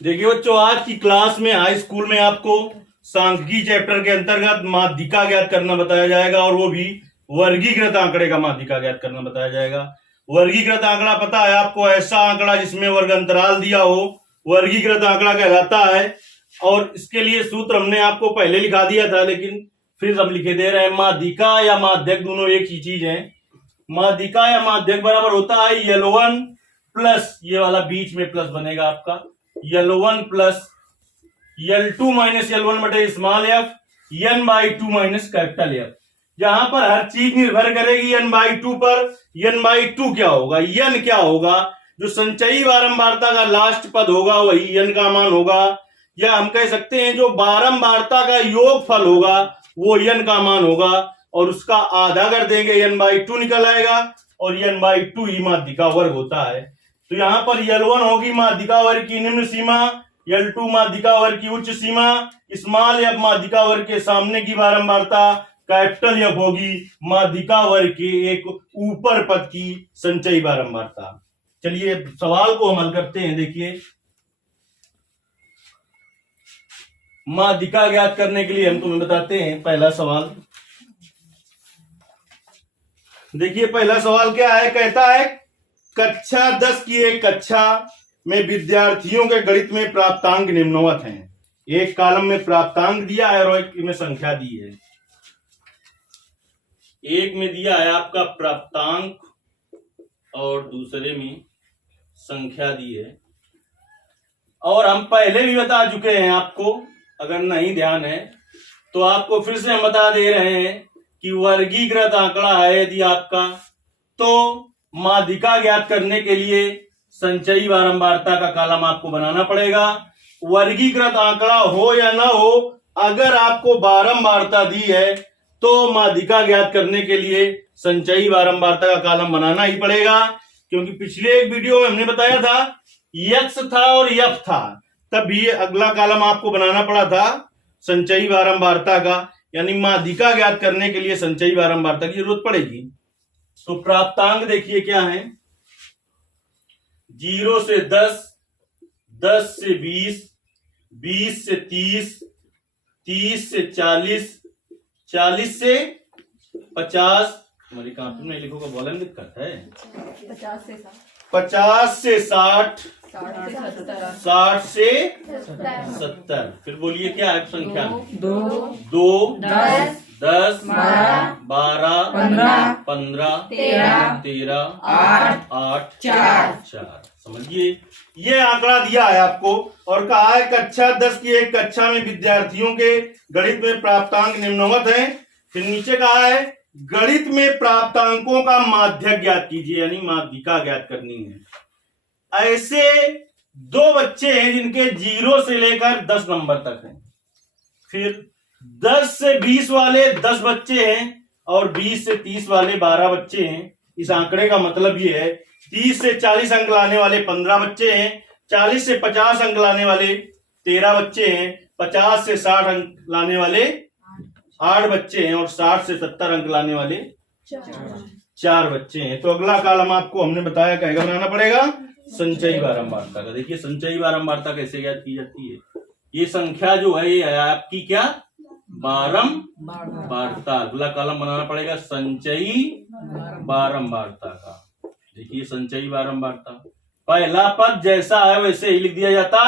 देखिए बच्चों, आज की क्लास में हाई स्कूल में आपको सांख्यिकी चैप्टर के अंतर्गत माध्यिका ज्ञात करना बताया जाएगा, और वो भी वर्गीकृत आंकड़े का माध्यिका ज्ञात करना बताया जाएगा। वर्गीकृत आंकड़ा पता है आपको, ऐसा आंकड़ा जिसमें वर्ग अंतराल दिया हो वर्गीकृत आंकड़ा कहलाता है। और इसके लिए सूत्र हमने आपको पहले लिखा दिया था, लेकिन फिर हम लिखे दे रहे हैं। माध्यिका या माध्यक दोनों एक ही चीज है। माध्यिका या माध्यक बराबर होता है L1 प्लस, ये वाला बीच में प्लस बनेगा आपका, L1 plus L2 minus L1 बटे small F, n/2 minus capital F. यहां पर हर चीज निर्भर करेगी n/2 पर। n/2 क्या होगा, n क्या होगा, जो संचयी बारंबारता का लास्ट पद होगा वही n का मान होगा, या हम कह सकते हैं जो बारंबारता का योगफल होगा वो n का मान होगा, और उसका आधा कर देंगे n/2 निकल आएगा, और n/2 ही माध्यिका वर्ग होता है। तो यहाँ पर L1 होगी माध्यिका वर्ग की निम्न सीमा, L2 माध्यिका वर्ग की उच्च सीमा, स्मॉल एफ माध्यिका वर्ग के सामने की बारंबारता, कैपिटल एफ होगी माध्यिका वर्ग के एक ऊपर पद की संचयी बारंबारता। चलिए सवाल को हम हल करते हैं। देखिए, माध्यिका ज्ञात करने के लिए हम तुम्हें बताते हैं पहला सवाल। देखिए पहला सवाल क्या है, कहता है कक्षा 10 की एक कक्षा में विद्यार्थियों के गणित में प्राप्तांक निम्नवत हैं। एक कॉलम में प्राप्तांक दिया है और एक में संख्या दी है। एक में दिया है आपका प्राप्तांक और दूसरे में संख्या दी है। और हम पहले भी बता चुके हैं आपको, अगर नहीं ध्यान है तो आपको फिर से हम बता दे रहे हैं कि वर्गीकृत आंकड़ा है यदि आपका, तो माध्यिका ज्ञात करने के लिए संचयी बारंबारता का कॉलम आपको बनाना पड़ेगा। वर्गीकृत आंकड़ा हो या ना हो, अगर आपको बारंबारता दी है तो माध्यिका ज्ञात करने के लिए संचयी बारंबारता का कॉलम बनाना ही पड़ेगा। क्योंकि पिछले एक वीडियो में हमने बताया था x था और f था, तब भी अगला कॉलम आपको बनाना पड़ा था संचयी बारंबारता का, यानी माध्यिका ज्ञात करने के लिए संचयी बारंबारता की जरूरत पड़ेगी। तो प्राप्तांक देखिए क्या है, 0 से 10, 10 से 20, 20 से 30, 30 से 40, 40 से 50, हमारी कॉपी में लिखो का बॉलन दिक्कत है, 50 से 60, 60 से 70। फिर बोलिए क्या है संख्या, 2, 10, 12, 15, 13, 8, 4। समझिए, ये आंकड़ा दिया है आपको और कहा है कक्षा 10 की एक कक्षा में विद्यार्थियों के गणित में प्राप्तांक निम्नवत हैं। फिर नीचे कहा है गणित में प्राप्तांकों का माध्यक ज्ञात कीजिए, यानी माध्यिका ज्ञात करनी है। ऐसे दो बच्चे हैं जिनके 0 से लेकर 10 नंबर तक हैं। फिर 10 से 20 वाले 10 बच्चे हैं और 20 से 30 वाले 12 बच्चे हैं। इस आंकड़े का मतलब ये है 30 से 40 अंक लाने वाले 15 बच्चे हैं, 40 से 50 अंक लाने वाले 13 बच्चे हैं, 50 से 60 अंक लाने वाले 8 बच्चे हैं, और 60 से 70 अंक लाने वाले 4 बच्चे हैं। तो अगला कॉलम आपको हमने बताया क्या बनाना पड़ेगा, संचयी बारंबारता का। देखिए संचयी बारंबारता कैसे ज्ञात की जाती है, ये संख्या जो है ये है आपकी क्या, बारंबारता। अगला कॉलम बनाना पड़ेगा संचयी बारंबारता का। देखिए संचयी बारंबारता, पहला पद जैसा है वैसे ही लिख दिया जाता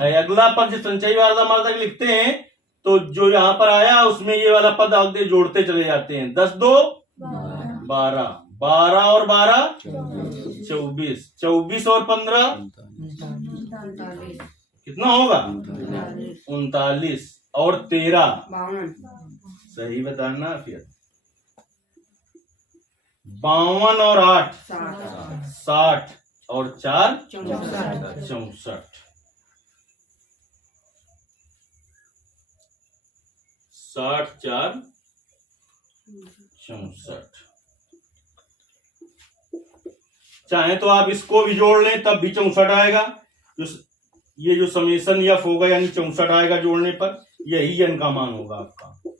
है। अगला पद जो संचयी बारंबारता लिखते हैं तो जो यहाँ पर आया उसमें ये वाला पद आगे जोड़ते चले जाते हैं। 10 2 12, 12 और 12 24, 24 और 15 कितना होगा, 39, और 13 सही बताना। फिर 52 और 8 60, और 4 64, 60 4 64। चाहे तो आप इसको भी जोड़ लें तब भी 64 आएगा। ये जो समेशन एफ होगा यानी 64 आएगा जोड़ने पर, यही n का मान होगा आपका।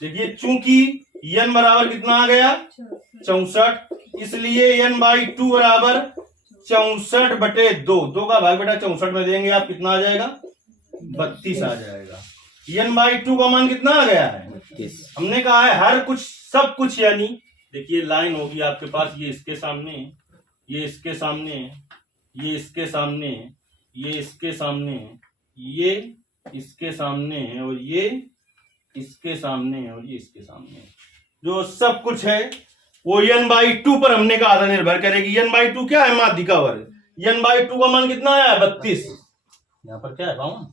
देखिए चूंकि n बराबर कितना आ गया 64, इसलिए n/2 बराबर 64/2। 2 का भाग बेटा 64 में देंगे आप, कितना आ जाएगा 32 आ जाएगा। n/2 का मान कितना आ गया है 32। हमने कहा है हर कुछ सब कुछ, यानी देखिए लाइन होगी आपके पास, ये इसके सामने है, ये इसके सामने है, ये इसके सामने है, ये इसके सामने है, ये इसके सामने है, और ये इसके सामने है, और ये इसके सामने है। जो सब कुछ है वो n/2 पर हमने कहा था निर्भर करेगी। n/2 क्या है माध्यिका वर्ग, n/2 का मान कितना आया 32। यहाँ पर क्या है बाबा,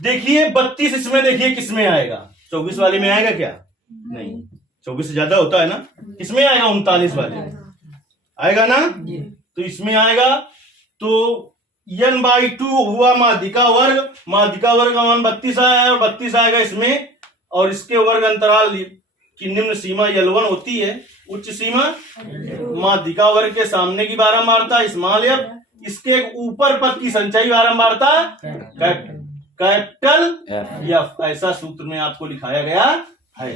देखिए 32 इसमें, देखिए किसमें आएगा 24 वाले में आएगा क्या, नहीं 24 से ज्यादा होता है ना, किसमें आएगा 39 वाले आएगा ना, तो इसमें आएगा। तो n/2 हुआ माध्यिका वर्ग, माध्यिका वर्ग का मान 32 आया है, और 32 आएगा इसमें, और इसके वर्ग अंतराल की निम्न सीमा L1 होती है, उच्च सीमा माध्यिका वर्ग के सामने की बारंबारता स्मॉल f, इसके ऊपर पद की संचयी बारंबारता कैपिटल F, ऐसा सूत्र में आपको लिखाया गया है।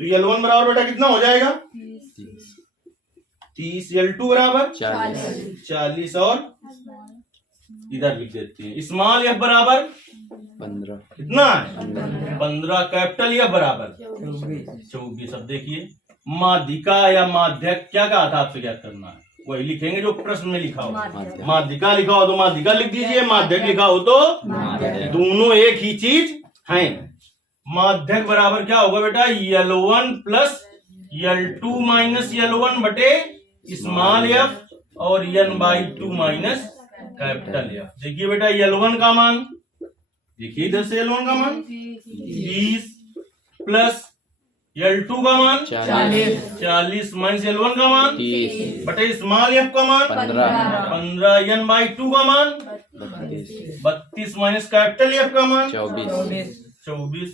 तो L1 बराबर बेटा कितना हो जाएगा 30, L2 बराबर 40, और इधर लिख देते हैं स्मॉल f बराबर 15। कितना है 15, कैपिटल F बराबर 24। अब देखिए माध्यिका या माध्यक क्या कहा था आपसे, क्या करना है वही लिखेंगे जो प्रश्न में लिखा हो। माध्यिका लिखा हो तो माध्यिका लिख दीजिए, माध्यक लिखा हो तो दोनों एक ही चीज हैं। माध्यक बराबर क्या होगा बेटा L1 plus L2 minus L1 बटे स्मॉल f, और n/2 माइनस कैपिटल F। देखिए बेटा L1 का मान, देखिए इधर से L1 का मान 30 प्लस L2 का मान 40 माइनस L1 का मान 30 बटे स्मॉल f का मान 15, n/2 का मान 32 माइनस कैपिटल F का मान 24।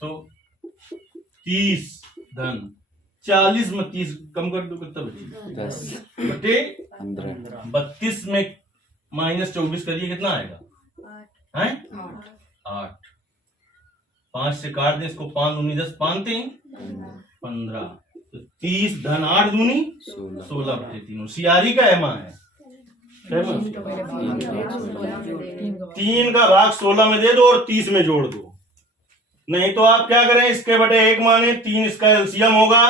तो 30 धन 40 में 30 कम कर दो, कितना बचेगा 10 बटे 15। 32 में माइनस 24 करिए, कितना आएगा है 8। 5 से काट दें इसको, 5 दूनी 10, 5 3 15, तो 30 धन 8 दूनी 16 बटे 3। सियारी का एमा है 3 का भाग 16 में दे दो और 30 में जोड़ दो, नहीं तो आप क्या करें इसके बटे 1 माने 3, इसका एलसीएम होगा।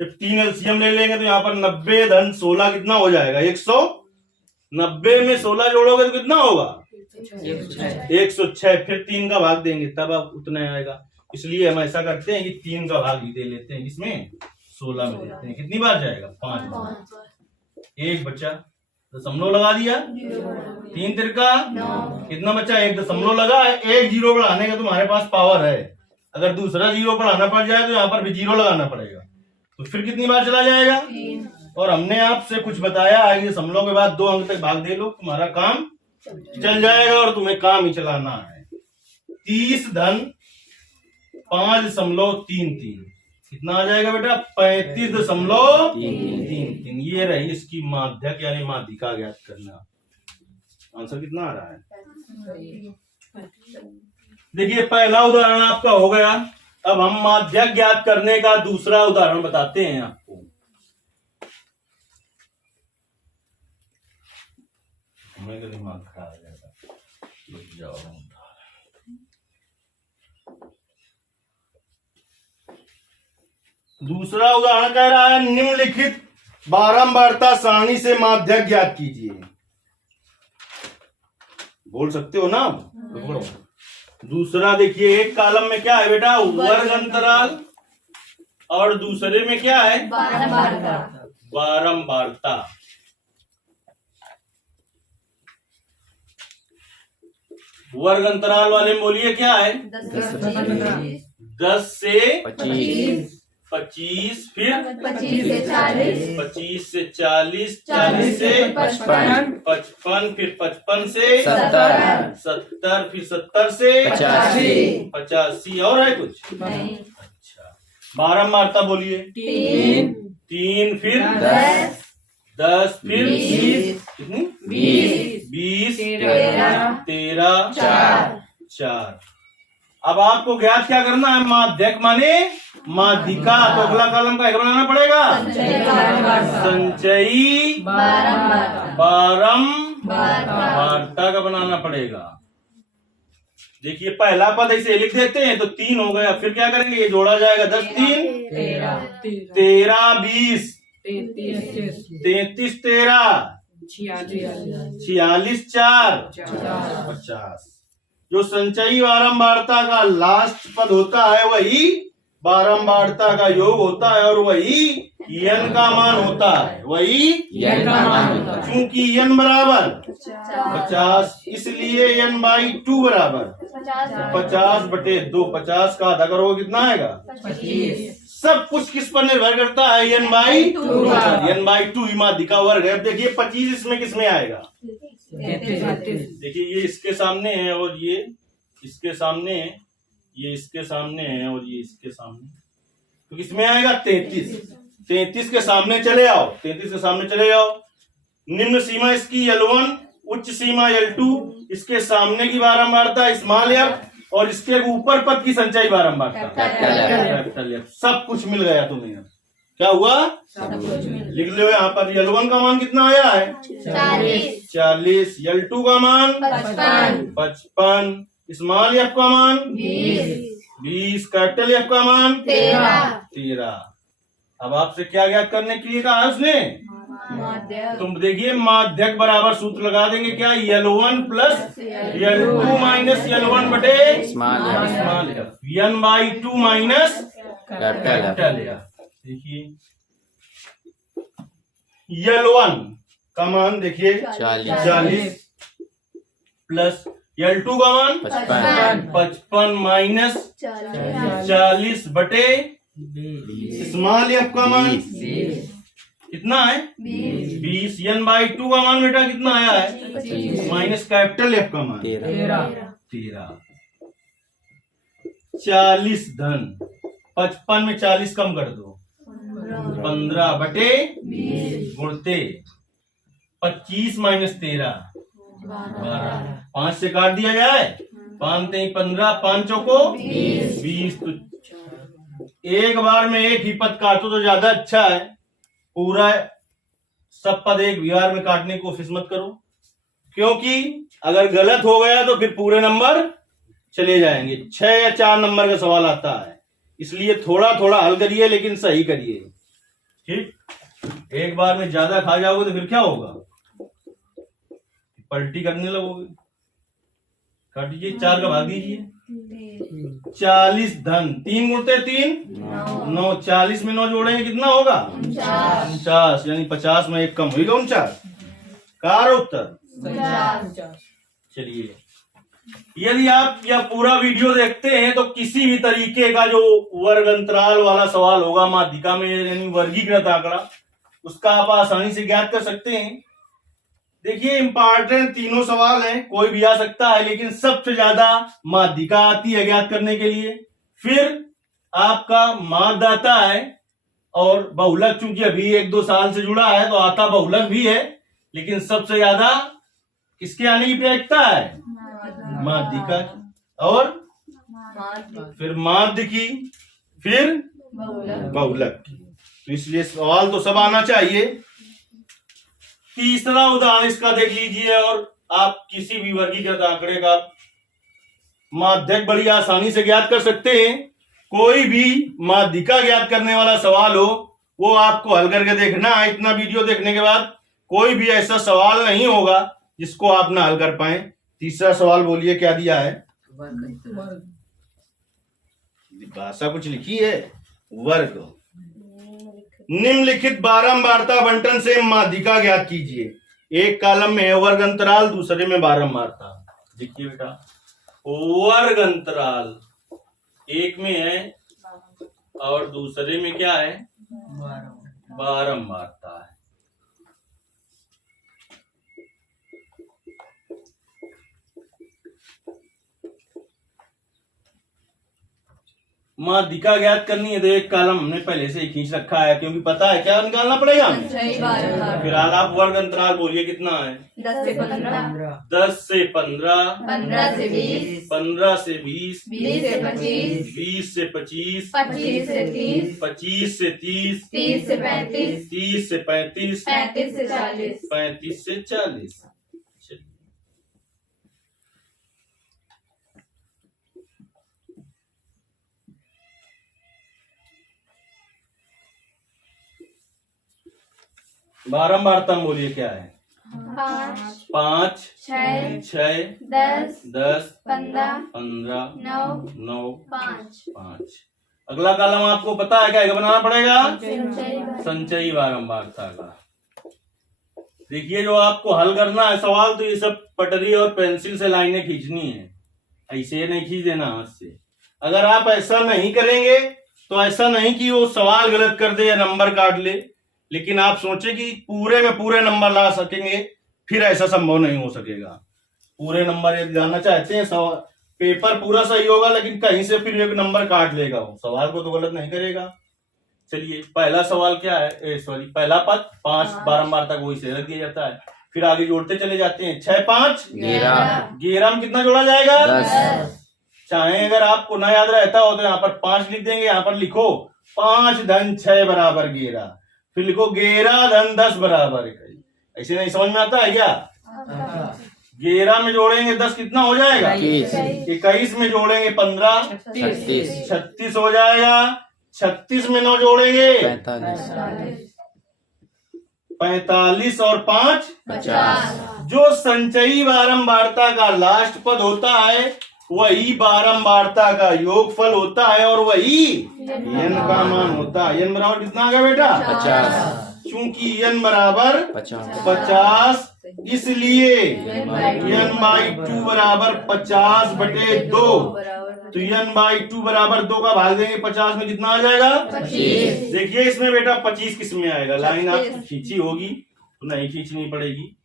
जब 3 एलसीएम ले लेंगे तो यहाँ पर 90 धन 16 कितना हो जाएगा 190 में 16 जोड़ोगे तो कितना होगा 106। फिर 3 का भाग देंगे तब आप उतना आएगा, इसलिए हम ऐसा करते हैं कि 3 का भाग ही दे लेते हैं, इसमें 16 में देते हैं। कितनी बार जाएगा 5 बार। 1 बचा, दशमलव लगा दिया, 3 तिरका कितना बचा 1 दशमलव लगा, 1 जीरो बढ़ाने का तुम्हारे पास पावर है। अगर दूसरा जीरो बढ़ाना पड़ जाए तो यहाँ पर भी जीरो लगाना पड़ेगा, तो फिर कितनी बार चला जाएगा। और हमने आपसे कुछ बताया आगे दशमलव के बाद 2 अंक तक भाग दे लो, तुम्हारा काम चल जाएगा और तुम्हें काम ही चलाना है। 30 धन 5.33 कितना आ जाएगा बेटा 35.33। ये रही इसकी माध्यक यानी माध्यिका ज्ञात करना। आंसर कितना आ रहा है देखिए पहला उदाहरण आपका हो गया। अब हम माध्यक ज्ञात करने का दूसरा उदाहरण बताते हैं आपको। मेरा दिमाग खराब हो जाता, रुक जाओ। दूसरा उदाहरण कह रहा है निम्नलिखित बारंबारता सारणी से माध्यक ज्ञात कीजिए। बोल सकते हो ना आप। दूसरा देखिए एक कॉलम में क्या है बेटा वर्ग अंतराल और दूसरे में क्या है बारंबारता। वर्ग अंतराल वाले में बोलिए क्या है 10 से 25 फिर 25 से 40 25 से 40 40 से 55 फिर 55 से 70 फिर 70 से 85 और है कुछ नहीं। अच्छा बारंबारता बोलिए 3 फिर 10 फिर 20 कितनी 20 13 4 अब आपको ज्ञात क्या करना है, माध्यक माने माध्यिका, तो अगला कॉलम का बनाना पड़ेगा, संचयी बारंबारता का बनाना पड़ेगा। देखिए पहला पद ऐसे लिख देते हैं तो 3 हो गया, फिर क्या करेंगे, ये जोड़ा जाएगा, 10 3 13 20 33 13 46 4 50। जो संचयी बारंबारता का लास्ट पद होता है वही बारंबारता का योग होता है और वही n का मान होता है, वही n का मान होता है। चूंकि n बराबर 50 इसलिए n बाई 2 बराबर 50/2। 50 का आधा करोगे कितना आएगा, 25। सब कुछ किस पर निर्भर करता है, n बाई 2 ही माध्यिका वर्ग है। अब देखिए 25 इसमें किसमें आएगा, देखिए ये इसके सामने है और ये इसके सामने है, ये इसके सामने है और ये इसके सामने, तो किसमें आएगा 33। 33 के सामने चले आओ, 33 के सामने चले जाओ। निम्न सीमा इसकी L1, उच्च सीमा L2, इसके सामने की बारंबारता स्मॉल f और इसके ऊपर पद की संचयी बारंबारता कैपिटल F। सब कुछ मिल गया तुम्हें। क्या हुआ, लिख लो यहाँ पर L1 का मान कितना आया है 40, L2 का मान 55, स्मॉल f का मान 20, कैपिटल F का मान 13। अब आपसे क्या ज्ञात करने के लिए कहा है उसने, तुम देखिए माध्यक बराबर सूत्र लगा देंगे, क्या L1 plus L2 minus L1 बटे small f, n by 2 minus capital F। देखिए L1 का मान देखिए 40 प्लस L2 का मान 55 माइनस 40 बटे स्मॉल f का मान कितना है 20, n बाई 2 का मान बेटा कितना आया है माइनस कैपिटल F का मान 13। 40 धन 55 में 40 कम कर दो, 15 बटे गुणते 25 माइनस 13 12। 5 से काट दिया जाए, 5 3 15, 5 को 20। तो एक बार में एक ही पद काटो तो ज्यादा अच्छा है, पूरा सब पद एक बार में काटने की कोशिश मत करो, क्योंकि अगर गलत हो गया तो फिर पूरे नंबर चले जाएंगे। 6 या 4 नंबर का सवाल आता है, इसलिए थोड़ा थोड़ा हल करिए लेकिन सही करिए। ठीक, एक बार में ज्यादा खा जाओगे तो फिर क्या होगा, पलटी करने लगोगे। काट दीजिए, 4 का भाग दीजिए, 40 धन 3 गुणते 3 9, 40 में 9 जोड़ेंगे कितना होगा 49, यानी 50 में 1 कम होगा 49 का उत्तर। चलिए, यदि आप यह पूरा वीडियो देखते हैं तो किसी भी तरीके का जो वर्ग अंतराल वाला सवाल होगा माध्यिका में, यानी वर्गीकृत आंकड़ा, उसका आप आसानी से ज्ञात कर सकते हैं। देखिए इंपॉर्टेंट तीनों सवाल हैं, कोई भी आ सकता है, लेकिन सबसे ज्यादा माध्यिका आती है ज्ञात करने के लिए, फिर आपका मापदाता है और बहुलक, चूंकि अभी 1-2 साल से जुड़ा है तो आता बहुलक भी है, लेकिन सबसे ज्यादा किसके आने की प्रायिकता है माध्यिका की, और फिर माध्य की, फिर बहुलक की। तो इसलिए सवाल तो सब आना चाहिए। तीसरा उदाहरण इसका देख लीजिए, और आप किसी भी वर्गीकृत आंकड़े का माध्यक बड़ी आसानी से ज्ञात कर सकते हैं। कोई भी माध्यिका ज्ञात करने वाला सवाल हो वो आपको हल करके देखना है। इतना वीडियो देखने के बाद कोई भी ऐसा सवाल नहीं होगा जिसको आप ना हल कर पाए। तीसरा सवाल बोलिए क्या दिया है, भाषा कुछ लिखी है, वर्ग। निम्नलिखित बारंबारता बंटन से माध्यिका ज्ञात कीजिए। एक कॉलम में है वर्ग अंतराल, दूसरे में बारंबारता। देखिए बेटा, वर्ग अंतराल एक में है और दूसरे में क्या है बारंबारता है। माध्यिका ज्ञात करनी है तो एक कॉलम हमने पहले से ही खींच रखा है, क्योंकि पता है क्या निकालना पड़ेगा हमें। संचयी बारंबार। फिर आप वर्ग अंतराल बोलिए कितना है। 10 से 15, 10 से 15, 15 से 20, 15 से 20, 20 से 25, 20 से 25, 25 से 30, 25 से 30, 30 से 35, 30 से 35, 35 से 40। 35 से 40। चलिए 12 बोलिए क्या है। 5, 5, 6, 6, 10, 10, 15, 15, 9, 9, 5। 5। अगला कॉलम आपको पता है क्या बनाना पड़ेगा। संचयी संचयी बारंबारता का। देखिए जो आपको हल करना है सवाल, तो ये सब पटरी और पेंसिल से लाइनें खींचनी है, ऐसे नहीं खींच देना हाथ से। अगर आप ऐसा नहीं करेंगे तो ऐसा नहीं कि वो सवाल गलत कर दे या नंबर काट ले, लेकिन आप सोचे कि पूरे में पूरे नंबर ला सकेंगे, फिर ऐसा संभव नहीं हो सकेगा। पूरे नंबर यदि लाना चाहते हैं, सवाल पेपर पूरा सही होगा लेकिन कहीं से फिर एक नंबर काट लेगा, वो सवाल को तो गलत नहीं करेगा। चलिए पहला सवाल क्या है, सॉरी पहला पद 5 बारंबार तक वही से रख दिया जाता है। फिर आगे जोड़ते चले जाते हैं। 6, 5, 11 में कितना जोड़ा जाएगा 10। चाहे अगर आपको ना याद रहता हो तो यहाँ पर 5 लिख देंगे, यहाँ पर लिखो 5 धन 6 बराबर 11, फिर लिखो 11 धन 10 बराबर 21। ऐसे नहीं समझ में आता है क्या। 11 में जोड़ेंगे 10 कितना हो जाएगा 21 में जोड़ेंगे 15 36 हो जाएगा। 36 में 9 जोड़ेंगे 45 और 5 50। जो संचयी बारंबारता का लास्ट पद होता है वही बारंबारता का योगफल होता है और वही n का मान होता है। n बराबर कितना आ गया बेटा 50। क्योंकि n बराबर 50, इसलिए n/2 बराबर 50/2। तो n/2 बराबर 2 का भाग देंगे 50 में कितना आ जाएगा 25। देखिए इसमें बेटा 25 किस में आएगा, लाइन आप खींची होगी तो नहीं खींचनी पड़ेगी।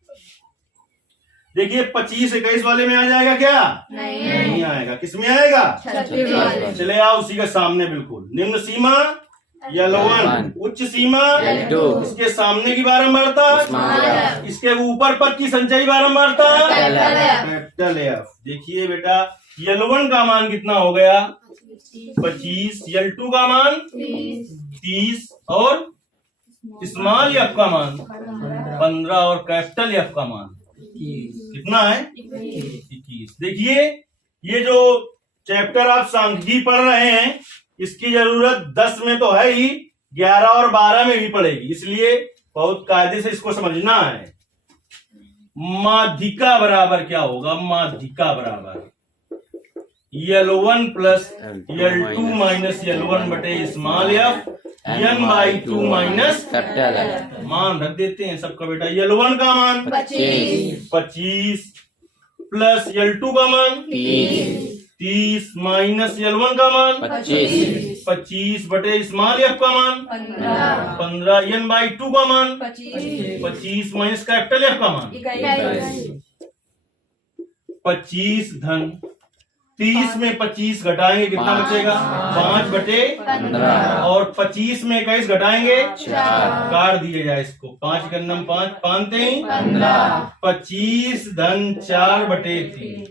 देखिए 25 21 वाले में आ जाएगा क्या, नहीं आएगा। किस में आएगा 36 वाले। चले आओ उसी के सामने बिल्कुल। निम्न सीमा L1, उच्च सीमा L2, इसके सामने की बारंबारता, इसके ऊपर पद की संचयी बारंबारता कैपिटल F। देखिए बेटा L1 का मान कितना हो गया 25, L2 का मान 30 और स्मॉल F का मान 15 और कैपिटल F का मान कितना है 21। देखिए ये जो चैप्टर आप सांख्यिकी पढ़ रहे हैं इसकी जरूरत 10 में तो है ही, 11 और 12 में भी पड़ेगी, इसलिए बहुत कायदे से इसको समझना है। माध्यिका बराबर क्या होगा, माध्यिका बराबर L1 plus L2 minus L1 बटे small f n/2 minus capital है। मान रख देते हैं सबका बेटा। L1 का मान 25 प्लस L2 का मान 30 माइनस L1 का मान 25 बटे स्मॉल f का मान 15 n/2 का मान 25 माइनस कैपिटल F का मान 25 धन 30 में 25 घटाएंगे कितना बचेगा 5 बटे 15 और 25 में 21 घटाएंगे 4 काट दिए जाए इसको। 5 के नम 5 पानते ही 25 धन 4 बटे 3।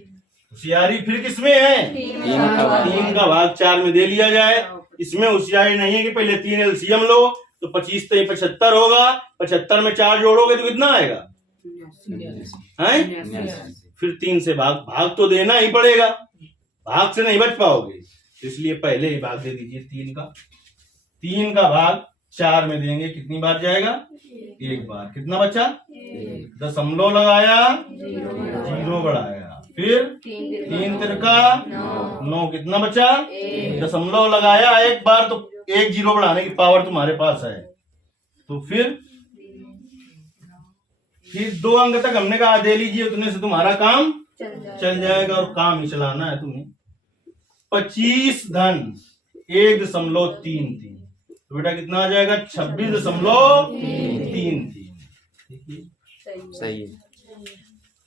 होशियारी फिर किसमें है 3 का भाग 4 में दे लिया जाए। इसमें होशियारी नहीं है कि पहले 3 एलसीएम लो तो 25 से 75 होगा, 75 में 4 जोड़ोगे तो कितना आएगा हैं, फिर 3 से भाग तो देना ही पड़ेगा, भाग से नहीं बच पाओगे, इसलिए पहले ही भाग दे दीजिए 3 का। 3 का भाग 4 में देंगे कितनी बार जाएगा 1 बार। कितना बचा दशमलव लगाया 0 बढ़ाया, फिर 3 तिरका 9 कितना बचा दशमलव लगाया 1 बार तो 1 0 बढ़ाने की पावर तुम्हारे पास है। तो फिर 2 अंक तक हमने कहा दे लीजिए, उतने से तुम्हारा काम चल जाएगा और काम ही चलाना है तुम्हें। 25 धन 1.33 तो बेटा कितना आ जाएगा 26.33। सही है।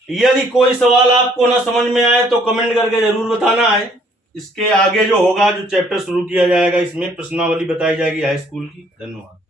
यदि कोई सवाल आपको ना समझ में आए तो कमेंट करके जरूर बताना है, इसके आगे जो होगा, जो चैप्टर शुरू किया जाएगा, इसमें प्रश्नावली बताई जाएगी हाई स्कूल की। धन्यवाद।